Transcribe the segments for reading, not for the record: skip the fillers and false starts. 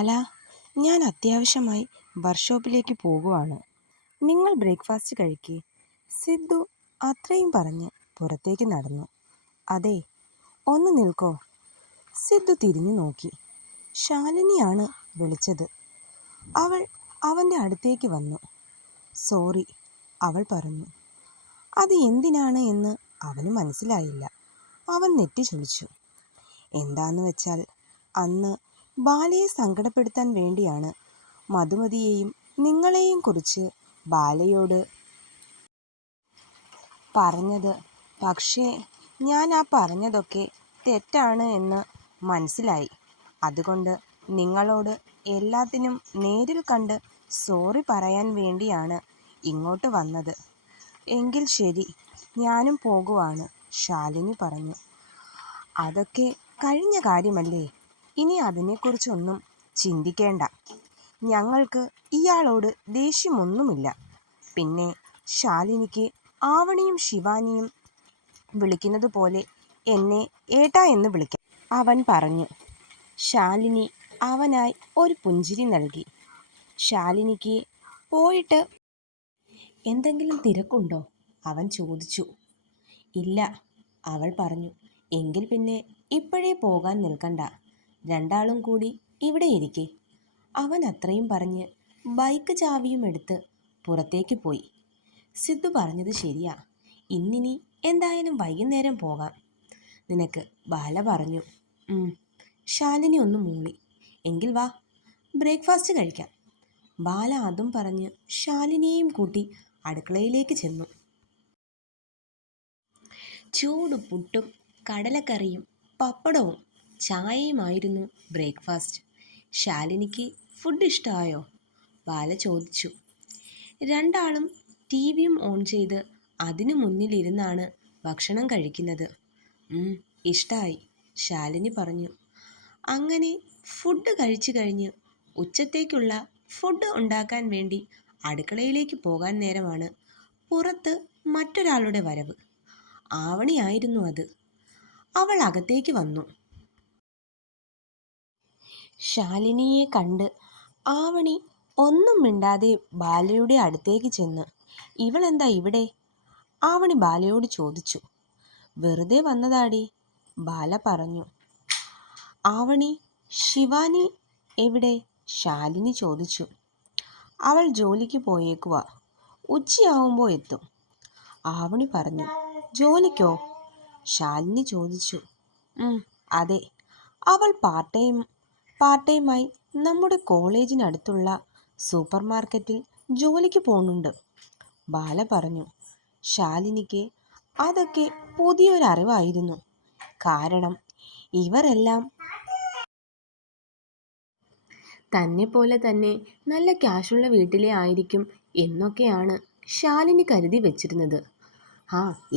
ബാല, ഞാൻ അത്യാവശ്യമായി വർക്ക്ഷോപ്പിലേക്ക് പോകുവാണ്. നിങ്ങൾ ബ്രേക്ക്ഫാസ്റ്റ് കഴിക്ക്. സിദ്ധു അത്രയും പറഞ്ഞ് പുറത്തേക്ക് നടന്നു. അതെ, ഒന്ന് നിൽക്കോ. സിദ്ധു തിരിഞ്ഞു നോക്കി. ശാലിനിയാണ് വിളിച്ചത്. അവൾ അവൻ്റെ അടുത്തേക്ക് വന്നു. സോറി, അവൾ പറഞ്ഞു. അത് എന്തിനാണ് എന്ന് അവന് മനസ്സിലായില്ല. അവൻ നെറ്റി ചുളിച്ചു. എന്താന്ന് വെച്ചാൽ അന്ന് ബാലയെ സങ്കടപ്പെടുത്താൻ വേണ്ടിയാണ് മധുമതിയെയും നിങ്ങളെയും കുറിച്ച് ബാലയോട് പറഞ്ഞത്. പക്ഷേ ഞാൻ ആ പറഞ്ഞതൊക്കെ തെറ്റാണ് എന്ന് മനസ്സിലായി. അതുകൊണ്ട് നിങ്ങളോട് എല്ലാത്തിനും നേരിൽ കണ്ട് സോറി പറയാൻ വേണ്ടിയാണ് ഇങ്ങോട്ട് വന്നത്. എങ്കിൽ ശരി, ഞാനും പോകുവാണ്, ശാലിനി പറഞ്ഞു. അതൊക്കെ കഴിഞ്ഞ കാര്യമല്ലേ. ഇനി അതിനെക്കുറിച്ചൊന്നും ചിന്തിക്കേണ്ട. ഞങ്ങൾക്ക് ഇയാളോട് ദേഷ്യമൊന്നുമില്ല. പിന്നെ ശാലിനിക്ക് ആവണിയും ശിവാനിയും വിളിക്കുന്നത് പോലെ എന്നെ ഏട്ടാ എന്ന് വിളിക്കാം, അവൻ പറഞ്ഞു. ശാലിനി അവനായി ഒരു പുഞ്ചിരി നൽകി. ശാലിനിക്ക് പോയിട്ട് എന്തെങ്കിലും തിരക്കുണ്ടോ, അവൻ ചോദിച്ചു. ഇല്ല, അവൾ പറഞ്ഞു. എങ്കിൽ പിന്നെ ഇപ്പോഴേ പോകാൻ നിൽക്കണ്ട. രണ്ടാളും കൂടി ഇവിടെ ഇരിക്കെ. അവൻ അത്രയും പറഞ്ഞ് ബൈക്ക് ചാവിയും എടുത്ത് പുറത്തേക്ക് പോയി. സിദ്ധു പറഞ്ഞത് ശരിയാ. ഇന്നിനി എന്തായാലും വൈകുന്നേരം പോകാം നിനക്ക്, ബാല പറഞ്ഞു. ശാലിനി ഒന്ന് മൂളി. എങ്കിൽ വാ, ബ്രേക്ക്ഫാസ്റ്റ് കഴിക്കാം. ബാല അതും പറഞ്ഞ് ശാലിനിയെയും കൂട്ടി അടുക്കളയിലേക്ക് ചെന്നു. ചൂട് പുട്ടും കടലക്കറിയും പപ്പടവും ചായയുമായിരുന്നു ബ്രേക്ക്ഫാസ്റ്റ്. ശാലിനിക്ക് ഫുഡ് ഇഷ്ടമായോ, ബാല ചോദിച്ചു. രണ്ടാളും ടി വിയും ഓൺ ചെയ്ത് അതിനു മുന്നിലിരുന്നാണ് ഭക്ഷണം കഴിക്കുന്നത്. ഇഷ്ടമായി, ശാലിനി പറഞ്ഞു. അങ്ങനെ ഫുഡ് കഴിച്ചു കഴിഞ്ഞ് ഉച്ചത്തേക്കുള്ള ഫുഡ് ഉണ്ടാക്കാൻ വേണ്ടി അടുക്കളയിലേക്ക് പോകാൻ നേരമാണ് പുറത്ത് മറ്റൊരാളുടെ വരവ്. ആവണിയായിരുന്നു അത്. അവൾ അകത്തേക്ക് വന്നു. ശാലിനിയെ കണ്ട് ആവണി ഒന്നും മിണ്ടാതെ ബാലയുടെ അടുത്തേക്ക് ചെന്ന്, ഇവളെന്താ ഇവിടെ, ആവണി ബാലയോട് ചോദിച്ചു. വെറുതെ വന്നതാടി, ബാല പറഞ്ഞു. ആവണി, ശിവാനി എവിടെ, ശാലിനി ചോദിച്ചു. അവൾ ജോലിക്ക് പോയേക്കുവാ, ഉച്ചയാവുമ്പോൾ എത്തും, ആവണി പറഞ്ഞു. ജോലിക്കോ, ശാലിനി ചോദിച്ചു. അതെ, അവൾ പാർട്ട് ടൈമായി നമ്മുടെ കോളേജിനടുത്തുള്ള സൂപ്പർ മാർക്കറ്റിൽ ജോലിക്ക് പോകുന്നുണ്ട്, ബാല പറഞ്ഞു. ശാലിനിക്ക് അതൊക്കെ പുതിയൊരറിവായിരുന്നു. കാരണം ഇവരെല്ലാം തന്നെ പോലെ തന്നെ നല്ല ക്യാഷുള്ള വീട്ടിലെ ആയിരിക്കും എന്നൊക്കെയാണ് ശാലിനി കരുതി വെച്ചിരുന്നത്.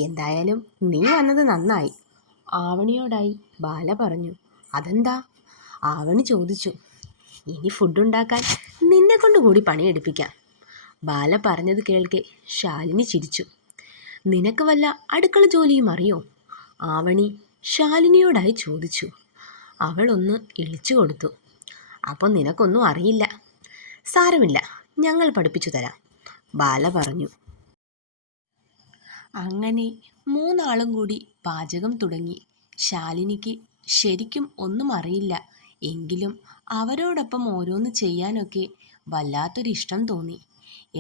എന്തായാലും നീ വന്നത് നന്നായി, ആവണിയോടായി ബാല പറഞ്ഞു. അതെന്താ, ആവണി ചോദിച്ചു. ഇനി ഫുഡുണ്ടാക്കാൻ നിന്നെ കൊണ്ട് കൂടി പണിയെടുപ്പിക്കാം, ബാല പറഞ്ഞത് കേൾക്കെ ശാലിനി ചിരിച്ചു. നിനക്ക് വല്ല അടുക്കള ജോലിയും അറിയോ, ആവണി ശാലിനിയോടായി ചോദിച്ചു. അവൾ ഒന്ന് ഇളിച്ചു കൊടുത്തു. അപ്പോൾ നിനക്കൊന്നും അറിയില്ല. സാരമില്ല, ഞങ്ങൾ പഠിപ്പിച്ചു തരാം, ബാല പറഞ്ഞു. അങ്ങനെ മൂന്നാളും കൂടി പാചകം തുടങ്ങി. ശാലിനിക്ക് ശരിക്കും ഒന്നും അറിയില്ല. എങ്കിലും അവരോടൊപ്പം ഓരോന്ന് ചെയ്യാനൊക്കെ വല്ലാത്തൊരിഷ്ടം തോന്നി.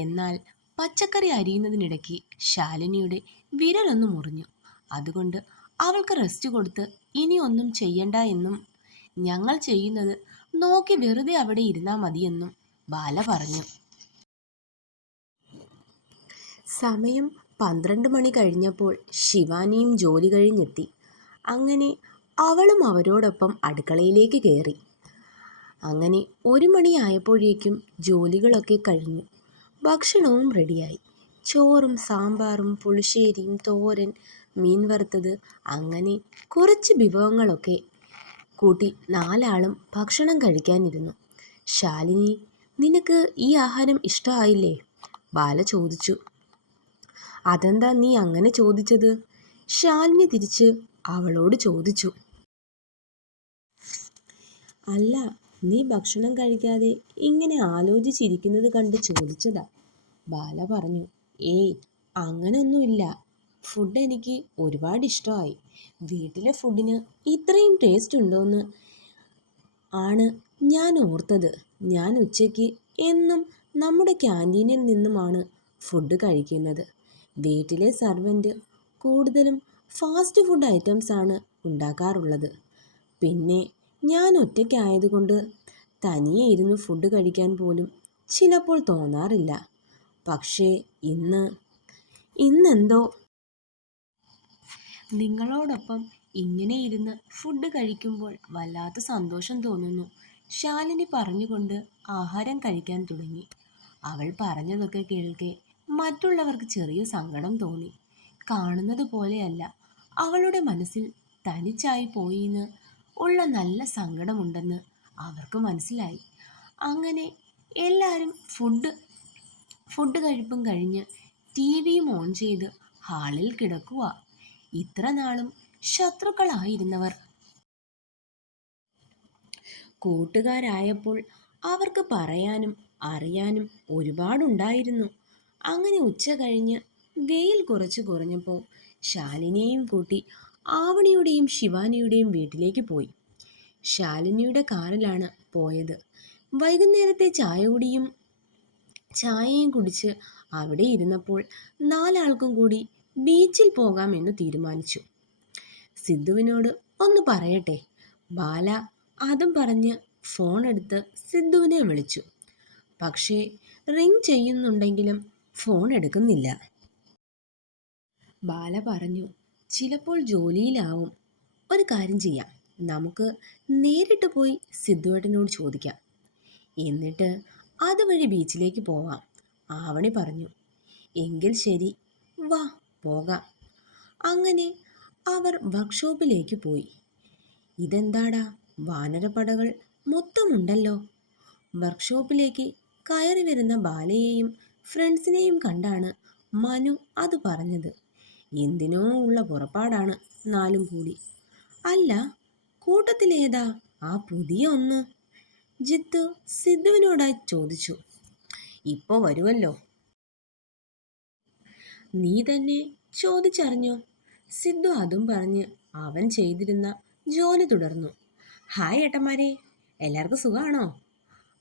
എന്നാൽ പച്ചക്കറി അരിയുന്നതിനിടയ്ക്ക് ശാലിനിയുടെ വിരലൊന്ന് മുറിഞ്ഞു. അതുകൊണ്ട് അവൾക്ക് റെസ്റ്റ് കൊടുത്ത് ഇനി ഒന്നും ചെയ്യണ്ട എന്നും ഞങ്ങൾ ചെയ്യുന്നത് നോക്കി വെറുതെ അവിടെ ഇരുന്നാൽ മതിയെന്നും ബാല പറഞ്ഞു. സമയം 12 മണി കഴിഞ്ഞപ്പോൾ ശിവാനിയും ജോലി കഴിഞ്ഞെത്തി. അങ്ങനെ അവളും അവരോടൊപ്പം അടുക്കളയിലേക്ക് കയറി. അങ്ങനെ 1 മണിയായപ്പോഴേക്കും ജോലികളൊക്കെ കഴിഞ്ഞു. ഭക്ഷണവും റെഡിയായി. ചോറും സാമ്പാറും പുളിശ്ശേരിയും തോരൻ, മീൻ വറുത്തത്, അങ്ങനെ കുറച്ച് വിഭവങ്ങളൊക്കെ കൂട്ടി 4 ആളും ഭക്ഷണം കഴിക്കാനിരുന്നു. ശാലിനി, നിനക്ക് ഈ ആഹാരം ഇഷ്ടമായില്ലേ, ബാല ചോദിച്ചു. അതെന്താ നീ അങ്ങനെ ചോദിച്ചത്, ശാലിനി തിരിച്ച് അവളോട് ചോദിച്ചു. അല്ല, നീ ഭക്ഷണം കഴിക്കാതെ ഇങ്ങനെ ആലോചിച്ചിരിക്കുന്നത് കണ്ട് ചോദിച്ചതാ. ബാല പറഞ്ഞു. ഏയ്, അങ്ങനൊന്നുമില്ല. ഫുഡ് എനിക്ക് ഒരുപാട് ഇഷ്ടമായി. വീട്ടിലെ ഫുഡിന് ഇത്രയും ടേസ്റ്റ് ഉണ്ടോയെന്ന് ആണ് ഞാൻ ഓർത്തത്. ഞാൻ ഉച്ചയ്ക്ക് എന്നും നമ്മുടെ ക്യാൻറ്റീനിൽ നിന്നുമാണ് ഫുഡ് കഴിക്കുന്നത്. വീട്ടിലെ സർവൻറ്റ് കൂടുതലും ഫാസ്റ്റ് ഫുഡ് ഐറ്റംസാണ് ഉണ്ടാക്കാറുള്ളത്. പിന്നെ ഞാൻ ഒറ്റയ്ക്കായതുകൊണ്ട് തനിയെ ഇരുന്ന് ഫുഡ് കഴിക്കാൻ പോലും ചിലപ്പോൾ തോന്നാറില്ല. പക്ഷേ ഇന്നെന്തോ നിങ്ങളോടൊപ്പം ഇങ്ങനെ ഇരുന്ന് ഫുഡ് കഴിക്കുമ്പോൾ വല്ലാത്ത സന്തോഷം തോന്നുന്നു. ശാലിനി പറഞ്ഞുകൊണ്ട് ആഹാരം കഴിക്കാൻ തുടങ്ങി. അവൾ പറഞ്ഞതൊക്കെ കേൾക്കെ മറ്റുള്ളവർക്ക് ചെറിയ സങ്കടം തോന്നി. കാണുന്നത് പോലെയല്ല, അവളുടെ മനസ്സിൽ തനിച്ചായി പോയിന്ന് ഉള്ള നല്ല സങ്കടമുണ്ടെന്ന് അവർക്ക് മനസ്സിലായി. അങ്ങനെ എല്ലാവരും ഫുഡ് കഴിപ്പും കഴിഞ്ഞ് ടി വിയും ഓൺ ചെയ്ത് ഹാളിൽ കിടക്കുക. ഇത്ര നാളും ശത്രുക്കളായിരുന്നവർ കൂട്ടുകാരായപ്പോൾ അവർക്ക് പറയാനും അറിയാനും ഒരുപാടുണ്ടായിരുന്നു. അങ്ങനെ ഉച്ച കഴിഞ്ഞ് വെയിൽ കുറച്ച് കുറഞ്ഞപ്പോൾ ശാലിനിയെയും കൂട്ടി ആവണിയുടെയും ശിവാനിയുടെയും വീട്ടിലേക്ക് പോയി. ശാലിനിയുടെ കാറിലാണ് പോയത്. വൈകുന്നേരത്തെ ചായയും കുടിച്ച് അവിടെ ഇരുന്നപ്പോൾ നാലാൾക്കും കൂടി ബീച്ചിൽ പോകാമെന്ന് തീരുമാനിച്ചു. സിദ്ധുവിനോട് ഒന്ന് പറയട്ടെ. ബാല അതും പറഞ്ഞ് ഫോൺ എടുത്ത് സിദ്ധുവിനെ വിളിച്ചു. പക്ഷേ റിങ് ചെയ്യുന്നുണ്ടെങ്കിലും ഫോൺ എടുക്കുന്നില്ല. ബാല പറഞ്ഞു, ചിലപ്പോൾ ജോലിയിലാവും. ഒരു കാര്യം ചെയ്യാം, നമുക്ക് നേരിട്ട് പോയി സിദ്ധുവേട്ടനോട് ചോദിക്കാം. എന്നിട്ട് അതുവഴി ബീച്ചിലേക്ക് പോവാം. ആവണി പറഞ്ഞു. എങ്കിൽ ശരി, വാ പോകാം. അങ്ങനെ അവർ വർക്ക്ഷോപ്പിലേക്ക് പോയി. ഇതെന്താടാ, വാനരപ്പടകൾ മൊത്തമുണ്ടല്ലോ. വർക്ക്ഷോപ്പിലേക്ക് കയറി വരുന്ന ബാലയെയും ഫ്രണ്ട്സിനെയും കണ്ടാണ് മനു അത് പറഞ്ഞത്. എന്തിനോ ഉള്ള പുറപ്പാടാണ് നാലും കൂടി. അല്ല, കൂട്ടത്തിലേതാ ആ പുതിയ ഒന്ന്? ജിത്തു സിദ്ധുവിനോടായി ചോദിച്ചു. ഇപ്പോൾ വരുമല്ലോ. നീ തന്നെ ചോദിച്ചറിഞ്ഞോ? സിദ്ധു അതും പറഞ്ഞ് അവൻ ചെയ്തിരുന്ന ജോലി തുടർന്നു. ഹായ് ഏട്ടന്മാരെ, എല്ലാവർക്കും സുഖമാണോ?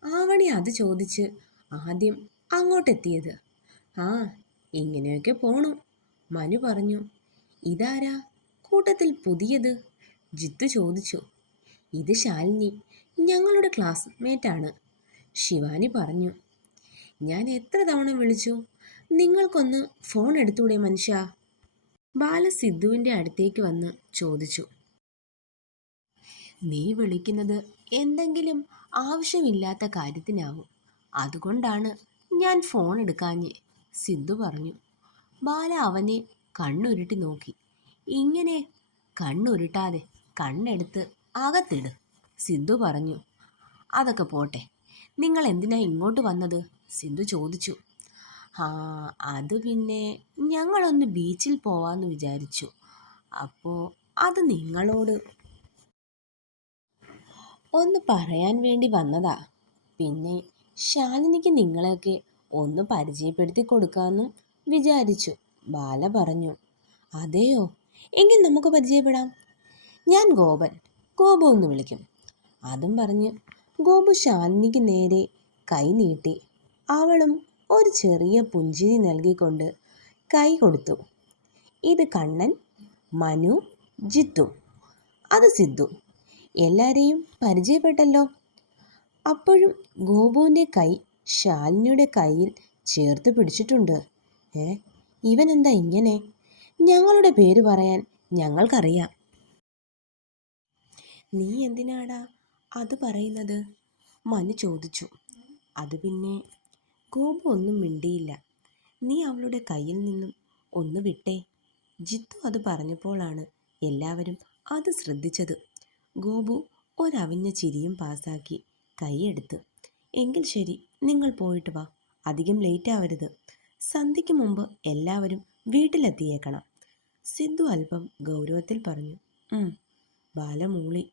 ആവണി അത് ചോദിച്ച് ആദ്യം അങ്ങോട്ടെത്തിയത്. ആ, ഇങ്ങനെയൊക്കെ പോണു, മനു പറഞ്ഞു. ഇതാരാ കൂട്ടത്തിൽ പുതിയത്? ജിത്തു ചോദിച്ചു. ഇത് ശാലിനി, ഞങ്ങളുടെ ക്ലാസ്മേറ്റാണ്, ശിവാനി പറഞ്ഞു. ഞാൻ എത്ര തവണ വിളിച്ചു, നിങ്ങൾക്കൊന്ന് ഫോൺ എടുത്തൂടെ മനുഷ്യ? ബാല സിദ്ധുവിൻ്റെ അടുത്തേക്ക് വന്ന് ചോദിച്ചു. നീ വിളിക്കുന്നത് എന്തെങ്കിലും ആവശ്യമില്ലാത്ത കാര്യത്തിനാവും, അതുകൊണ്ടാണ് ഞാൻ ഫോൺ എടുക്കാഞ്ഞ്, സിദ്ധു പറഞ്ഞു. ബാല അവനെ കണ്ണുരുട്ടി നോക്കി. ഇങ്ങനെ കണ്ണുരുട്ടാതെ കണ്ണെടുത്ത് അകത്തിട്, സിദ്ധു പറഞ്ഞു. അതൊക്കെ പോട്ടെ, നിങ്ങൾ എന്തിനാ ഇങ്ങോട്ട് വന്നത്? സിദ്ധു ചോദിച്ചു. ആ, അത് പിന്നെ ഞങ്ങളൊന്ന് ബീച്ചിൽ പോവാന്ന് വിചാരിച്ചു. അപ്പോൾ അത് നിങ്ങളോട് ഒന്ന് പറയാൻ വേണ്ടി വന്നതാ. പിന്നെ ശാലിനിക്ക് നിങ്ങളെയൊക്കെ ഒന്ന് പരിചയപ്പെടുത്തി കൊടുക്കാമെന്നും വിചാരിച്ചു, ബാല പറഞ്ഞു. അതെയോ, എങ്കിൽ നമുക്ക് പരിചയപ്പെടാം. ഞാൻ ഗോപു എന്ന് വിളിക്കും. അതും പറഞ്ഞ് ഗോപു ശാലിനിക്ക് നേരെ കൈ നീട്ടി. അവളും ഒരു ചെറിയ പുഞ്ചിരി നൽകിക്കൊണ്ട് കൈ കൊടുത്തു. ഇത് കണ്ണൻ, മനു, ജിത്തു, അത് സിദ്ധു. എല്ലാരെയും പരിചയപ്പെട്ടല്ലോ. അപ്പോഴും ഗോപുവിൻ്റെ കൈ ശാലിനിയുടെ കയ്യിൽ ചേർത്ത് പിടിച്ചിട്ടുണ്ട്. ഇവനെന്താ ഇങ്ങനെ? ഞങ്ങളുടെ പേര് പറയാൻ ഞങ്ങൾക്കറിയാം. നീ എന്തിനാടാ അത് പറയുന്നത്? മനു ചോദിച്ചു. അത് പിന്നെ, ഗോപു ഒന്നും മിണ്ടിയില്ല. നീ അവളുടെ കയ്യിൽ നിന്നും ഒന്ന് വിട്ടേ. ജിത്തു അത് പറഞ്ഞപ്പോഴാണ് എല്ലാവരും അത് ശ്രദ്ധിച്ചത്. ഗോപു ഒരവിഞ്ഞ ചിരിയും പാസാക്കി കൈയെടുത്ത്. എങ്കിൽ ശരി, നിങ്ങൾ പോയിട്ട് വാ, അധികം ലേറ്റ് ആവരുത്. സന്ധ്യയ്ക്ക് മുമ്പ് എല്ലാവരും വീട്ടിലെത്തിയേക്കണം, സിദ്ധു അല്പം ഗൗരവത്തിൽ പറഞ്ഞു. ബാല മൂളി.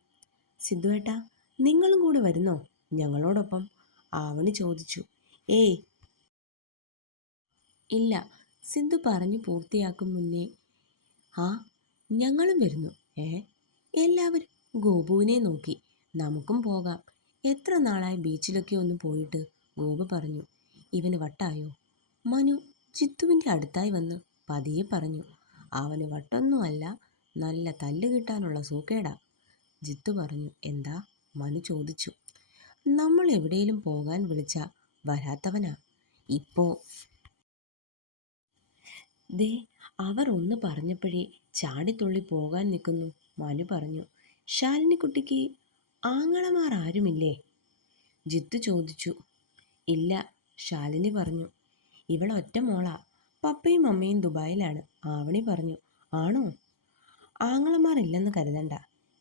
സിദ്ധുവേട്ടാ, നിങ്ങളും കൂടെ വരുന്നോ? ഞങ്ങളോടൊപ്പം? ആവണി ചോദിച്ചു. ഏയ് ഇല്ല. സിദ്ധു പറഞ്ഞു പൂർത്തിയാക്കും മുന്നേ ആ ഞങ്ങളും വരുന്നു. എല്ലാവരും ഗോപുവിനെ നോക്കി. നമുക്കും പോകാം. എത്ര നാളായി ബീച്ചിലൊക്കെ ഒന്ന് പോയിട്ട്? ഗോപു പറഞ്ഞു. ഇവന് വട്ടായോ? മനു ചിത്തുവിൻ്റെ അടുത്തായി വന്ന് പതിയെ പറഞ്ഞു. അവന് വട്ടൊന്നുമല്ല, നല്ല തല്ല് കിട്ടാനുള്ള സൂക്കേടാ. ജിത്തു പറഞ്ഞു. എന്താ? മനു ചോദിച്ചു. നമ്മൾ എവിടെയും പോകാൻ വിളിച്ചാ വരാത്തവനാ. ഇപ്പോ ദേ അവർ ഒന്ന് പറഞ്ഞപ്പോഴേ ചാടിത്തുള്ളി പോകാൻ നിൽക്കുന്നു. മനു പറഞ്ഞു. ശാലിനിക്കുട്ടിക്ക് ആങ്ങളമാർ ആരുമില്ലേ? ജിത്തു ചോദിച്ചു. ഇല്ല, ശാലിനി പറഞ്ഞു. ഇവൾ ഒറ്റ മോളാ. പപ്പയും അമ്മയും ദുബായിലാണ്. ആവണി പറഞ്ഞു. ആണോ? ആങ്ങളമാർ ഇല്ലെന്ന് കരുതണ്ട.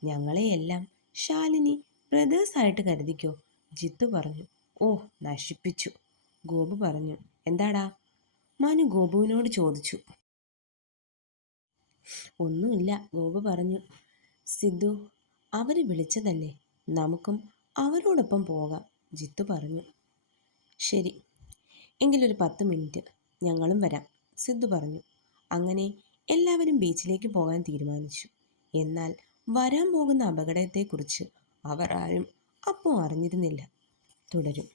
ഞങ്ങളെയെല്ലാം ശാലിനി ബ്രദേഴ്സായിട്ട് കരുതിക്കോ. ജിത്തു പറഞ്ഞു. ഓ, നശിപ്പിച്ചു. ഗോപു പറഞ്ഞു. എന്താടാ? മനു ഗോപുവിനോട് ചോദിച്ചു. ഒന്നുമില്ല, ഗോപു പറഞ്ഞു. സിദ്ധു, അവർ വിളിച്ചതല്ലേ, നമുക്കും അവരോടൊപ്പം പോകാം. ജിത്തു പറഞ്ഞു. ശരി, എങ്കിലൊരു 10 മിനിറ്റ് ഞങ്ങളും വരാം, സിദ്ധു പറഞ്ഞു. അങ്ങനെ എല്ലാവരും ബീച്ചിലേക്ക് പോകാൻ തീരുമാനിച്ചു. എന്നാൽ വരാൻ പോകുന്ന അപകടത്തെക്കുറിച്ച് അവർ ആരും അപ്പോൾ അറിഞ്ഞിരുന്നില്ല. തുടരും.